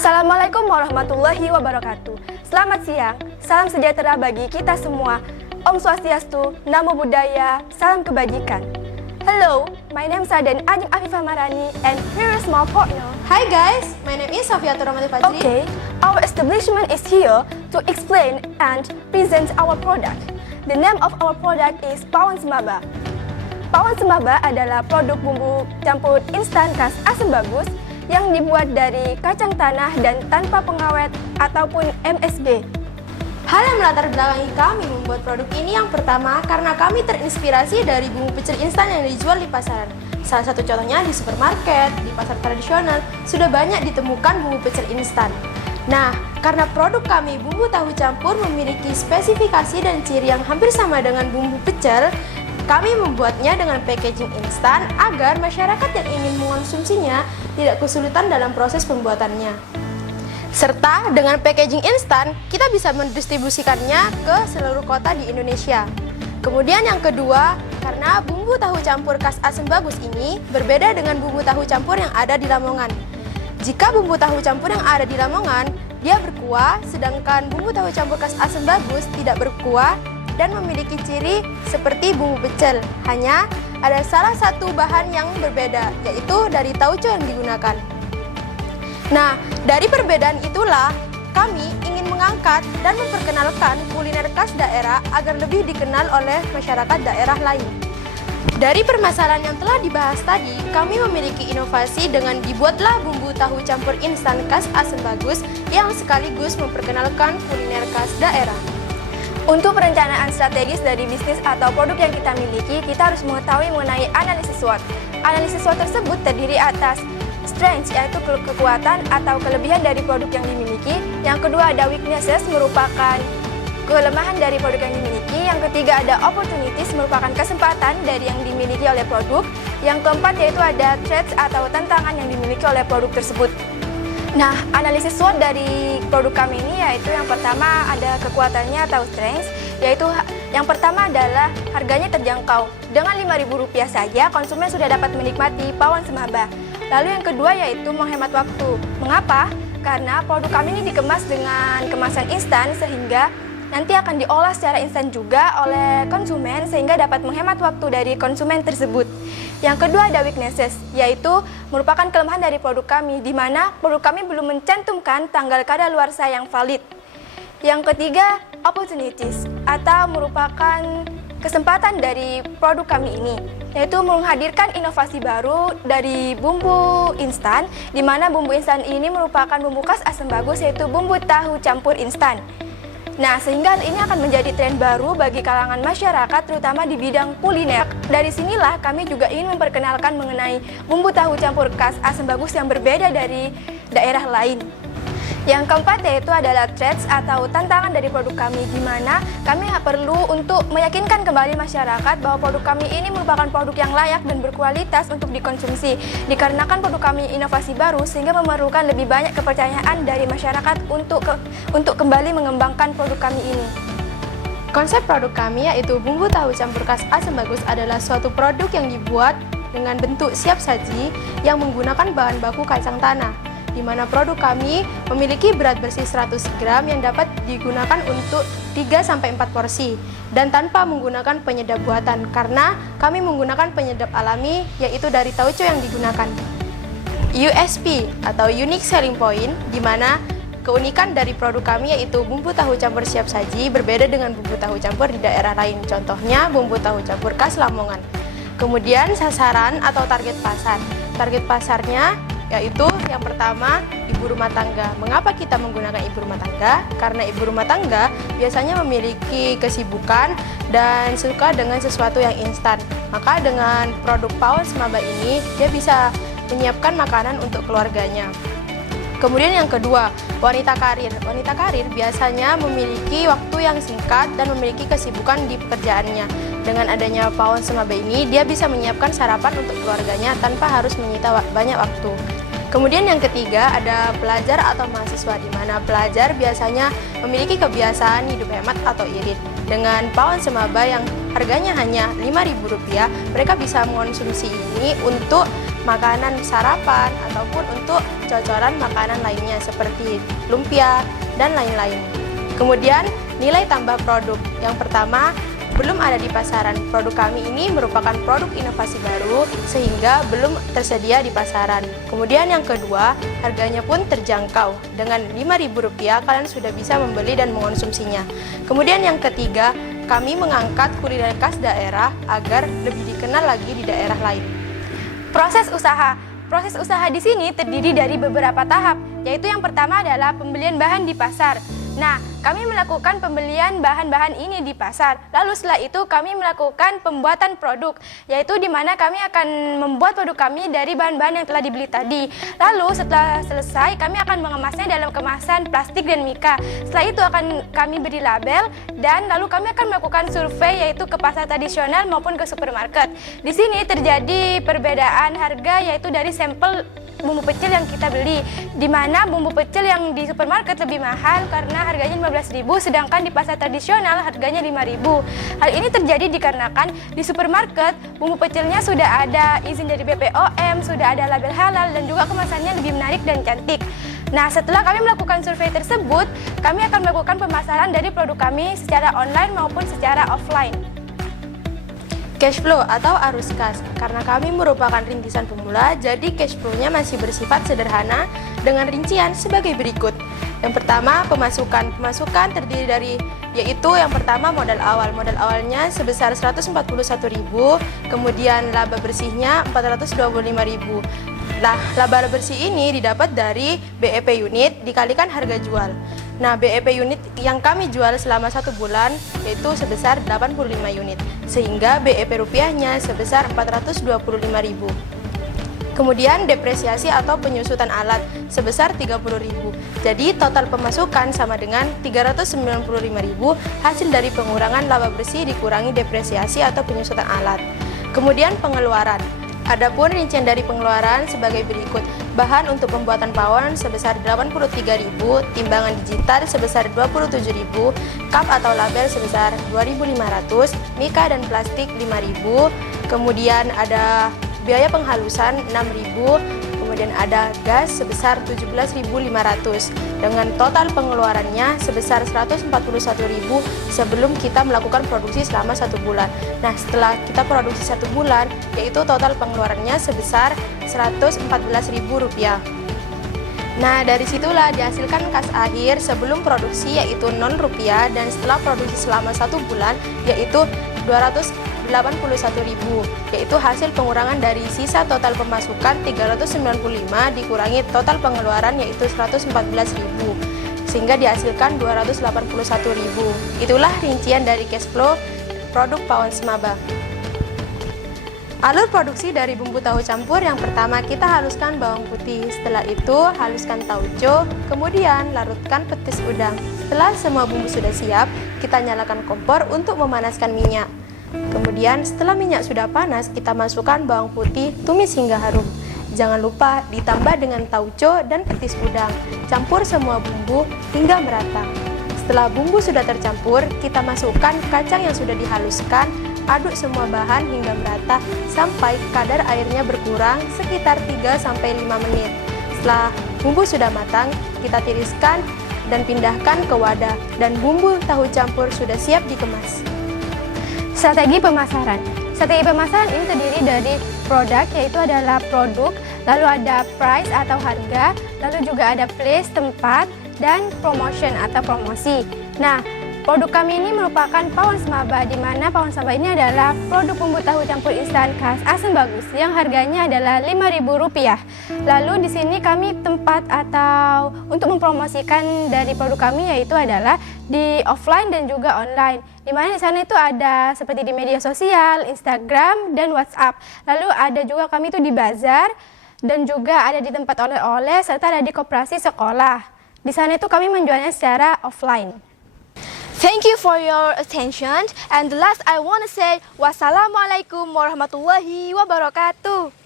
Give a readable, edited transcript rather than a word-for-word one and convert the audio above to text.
Assalamualaikum warahmatullahi wabarakatuh. Selamat siang, salam sejahtera bagi kita semua. Om Swastiastu, Namo Buddhaya, salam kebajikan. Hello, my name is Aden Ajeng Afifah Marani and here is my partner. Hi guys, my name is Safiatur Rahmati Fajri. Okay, our establishment is here to explain and present our product. The name of our product is Pawon Semaba. Pawon Semaba adalah produk bumbu campur instan khas Asam Bagus yang dibuat dari kacang tanah dan tanpa pengawet ataupun MSG. Hal yang melatar belakangi kami membuat produk ini yang pertama karena kami terinspirasi dari bumbu pecel instan yang dijual di pasaran. Salah satu contohnya di supermarket, di pasar tradisional, sudah banyak ditemukan bumbu pecel instan. Nah, karena produk kami bumbu tahu campur memiliki spesifikasi dan ciri yang hampir sama dengan bumbu pecel, kami membuatnya dengan packaging instan agar masyarakat yang ingin mengonsumsinya tidak kesulitan dalam proses pembuatannya. Serta dengan packaging instan, kita bisa mendistribusikannya ke seluruh kota di Indonesia. Kemudian yang kedua, karena bumbu tahu campur khas Asam Bagus ini berbeda dengan bumbu tahu campur yang ada di Lamongan. Jika bumbu tahu campur yang ada di Lamongan, dia berkuah, sedangkan bumbu tahu campur khas Asam Bagus tidak berkuah dan memiliki ciri seperti bumbu pecel. Hanya ada salah satu bahan yang berbeda, yaitu dari tauco yang digunakan. Nah, dari perbedaan itulah kami ingin mengangkat dan memperkenalkan kuliner khas daerah agar lebih dikenal oleh masyarakat daerah lain. Dari permasalahan yang telah dibahas tadi, kami memiliki inovasi dengan dibuatlah bumbu tahu campur instan khas Asam Bagus yang sekaligus memperkenalkan kuliner khas daerah. Untuk perencanaan strategis dari bisnis atau produk yang kita miliki, kita harus mengetahui mengenai analisis SWOT. Analisis SWOT tersebut terdiri atas strength, yaitu kekuatan atau kelebihan dari produk yang dimiliki. Yang kedua ada weaknesses, merupakan kelemahan dari produk yang dimiliki. Yang ketiga ada opportunities, merupakan kesempatan dari yang dimiliki oleh produk. Yang keempat yaitu ada threats atau tantangan yang dimiliki oleh produk tersebut. Nah, analisis SWOT dari produk kami ini yaitu yang pertama ada kekuatannya atau strength, yaitu yang pertama adalah harganya terjangkau. Dengan Rp5.000 saja konsumen sudah dapat menikmati Pawon Semaba. Lalu yang kedua yaitu menghemat waktu. Mengapa? Karena produk kami ini dikemas dengan kemasan instan sehingga nanti akan diolah secara instan juga oleh konsumen sehingga dapat menghemat waktu dari konsumen tersebut. Yang kedua ada weaknesses, yaitu merupakan kelemahan dari produk kami, di mana produk kami belum mencantumkan tanggal kadaluarsa yang valid. Yang ketiga, opportunities, atau merupakan kesempatan dari produk kami ini, yaitu menghadirkan inovasi baru dari bumbu instan, di mana bumbu instan ini merupakan bumbu khas Asam Bagus, yaitu bumbu tahu campur instan. Nah, sehingga ini akan menjadi tren baru bagi kalangan masyarakat, terutama di bidang kuliner. Dari sinilah kami juga ingin memperkenalkan mengenai bumbu tahu campur khas Asam Bagus yang berbeda dari daerah lain. Yang keempat yaitu adalah threats atau tantangan dari produk kami, di mana kami perlu untuk meyakinkan kembali masyarakat bahwa produk kami ini merupakan produk yang layak dan berkualitas untuk dikonsumsi. Dikarenakan produk kami inovasi baru sehingga memerlukan lebih banyak kepercayaan dari masyarakat untuk kembali mengembangkan produk kami ini. Konsep produk kami yaitu bumbu tahu campur khas Asam Bagus adalah suatu produk yang dibuat dengan bentuk siap saji yang menggunakan bahan baku kacang tanah, di mana produk kami memiliki berat bersih 100 gram yang dapat digunakan untuk 3-4 porsi dan tanpa menggunakan penyedap buatan karena kami menggunakan penyedap alami yaitu dari tauco yang digunakan. USP atau Unique Selling Point, di mana keunikan dari produk kami yaitu bumbu tahu campur siap saji berbeda dengan bumbu tahu campur di daerah lain, contohnya bumbu tahu campur khas Lamongan. Kemudian sasaran atau target pasar. Target pasarnya yaitu yang pertama ibu rumah tangga. Mengapa kita menggunakan ibu rumah tangga? Karena ibu rumah tangga biasanya memiliki kesibukan dan suka dengan sesuatu yang instan. Maka dengan produk Pawon Semaba ini dia bisa menyiapkan makanan untuk keluarganya. Kemudian yang kedua, wanita karir. Wanita karir biasanya memiliki waktu yang singkat dan memiliki kesibukan di pekerjaannya. Dengan adanya Pawon Semaba ini, dia bisa menyiapkan sarapan untuk keluarganya tanpa harus menyita banyak waktu. Kemudian yang ketiga ada pelajar atau mahasiswa, di mana pelajar biasanya memiliki kebiasaan hidup hemat atau irit. Dengan Pawon Semaba yang harganya hanya Rp5.000, mereka bisa mengonsumsi ini untuk makanan sarapan ataupun untuk cocolan makanan lainnya seperti lumpia dan lain-lain. Kemudian nilai tambah produk. Yang pertama, belum ada di pasaran. Produk kami ini merupakan produk inovasi baru sehingga belum tersedia di pasaran. Kemudian yang kedua, harganya pun terjangkau. Dengan Rp5.000 kalian sudah bisa membeli dan mengonsumsinya. Kemudian yang ketiga, kami mengangkat kuliner khas daerah agar lebih dikenal lagi di daerah lain. Proses usaha. Proses usaha di sini terdiri dari beberapa tahap, yaitu yang pertama adalah pembelian bahan di pasar. Nah, kami melakukan pembelian bahan-bahan ini di pasar. Lalu setelah itu kami melakukan pembuatan produk, yaitu di mana kami akan membuat produk kami dari bahan-bahan yang telah dibeli tadi. Lalu setelah selesai, kami akan mengemasnya dalam kemasan plastik dan mika. Setelah itu akan kami beri label dan lalu kami akan melakukan survei yaitu ke pasar tradisional maupun ke supermarket. Di sini terjadi perbedaan harga yaitu dari sampel bumbu pecel yang kita beli, di mana bumbu pecel yang di supermarket lebih mahal karena harganya Rp15.000, sedangkan di pasar tradisional harganya Rp5.000. Hal ini terjadi dikarenakan di supermarket bumbu pecelnya sudah ada izin dari BPOM, sudah ada label halal dan juga kemasannya lebih menarik dan cantik. Nah, setelah kami melakukan survei tersebut, kami akan melakukan pemasaran dari produk kami secara online maupun secara offline. Cash flow atau arus kas. Karena kami merupakan rintisan pemula, jadi cash flow-nya masih bersifat sederhana dengan rincian sebagai berikut. Yang pertama, pemasukan. Pemasukan terdiri dari, yaitu yang pertama modal awal. Modal awalnya sebesar Rp141.000, kemudian laba bersihnya Rp425.000. Nah, laba bersih ini didapat dari BEP unit dikalikan harga jual. Nah, BEP unit yang kami jual selama 1 bulan yaitu sebesar 85 unit, sehingga BEP rupiahnya sebesar Rp425.000. Kemudian depresiasi atau penyusutan alat sebesar Rp30.000. Jadi total pemasukan sama dengan Rp395.000 hasil dari pengurangan laba bersih dikurangi depresiasi atau penyusutan alat. Kemudian pengeluaran. Adapun rincian dari pengeluaran sebagai berikut. Bahan untuk pembuatan pawon sebesar Rp83.000, timbangan digital sebesar Rp27.000, cup atau label sebesar Rp2.500, mika dan plastik Rp5.000, kemudian ada biaya penghalusan Rp6.000, kemudian ada gas sebesar Rp17.500 dengan total pengeluarannya sebesar Rp141.000 sebelum kita melakukan produksi selama 1 bulan. Nah, setelah kita produksi 1 bulan, yaitu total pengeluarannya sebesar Rp114.000. Nah, dari situlah dihasilkan kas akhir sebelum produksi yaitu Rp0 dan setelah produksi selama 1 bulan yaitu Rp281.000, yaitu hasil pengurangan dari sisa total pemasukan Rp395 dikurangi total pengeluaran yaitu Rp114.000 sehingga dihasilkan Rp281.000. Itulah rincian dari cash flow produk pawon semaba. Alur produksi dari bumbu tahu campur, yang pertama kita haluskan bawang putih, setelah itu haluskan tauco, kemudian larutkan petis udang. Setelah semua bumbu sudah siap, kita nyalakan kompor untuk memanaskan minyak. Kemudian setelah minyak sudah panas, kita masukkan bawang putih, tumis hingga harum. Jangan lupa ditambah dengan tauco dan petis udang. Campur semua bumbu hingga merata. Setelah bumbu sudah tercampur, kita masukkan kacang yang sudah dihaluskan. Aduk semua bahan hingga merata sampai kadar airnya berkurang sekitar 3-5 menit. Setelah bumbu sudah matang, kita tiriskan dan pindahkan ke wadah dan bumbu tahu campur sudah siap dikemas. Strategi pemasaran. Strategi pemasaran ini terdiri dari produk, yaitu adalah produk, lalu ada price atau harga, lalu juga ada place, tempat, dan promotion atau promosi. Nah, produk kami ini merupakan pawon semaba, di mana pawon semaba ini adalah produk bumbu tahu campur instan khas Asam Bagus yang harganya adalah Rp5.000. Lalu di sini kami tempat atau untuk mempromosikan dari produk kami yaitu adalah di offline dan juga online. Di mana di sana itu ada seperti di media sosial, Instagram, dan WhatsApp. Lalu ada juga kami itu di bazar dan juga ada di tempat oleh-oleh serta ada di koperasi sekolah. Di sana itu kami menjualnya secara offline. Thank you for your attention. And the last I want to say, wassalamualaikum warahmatullahi wabarakatuh.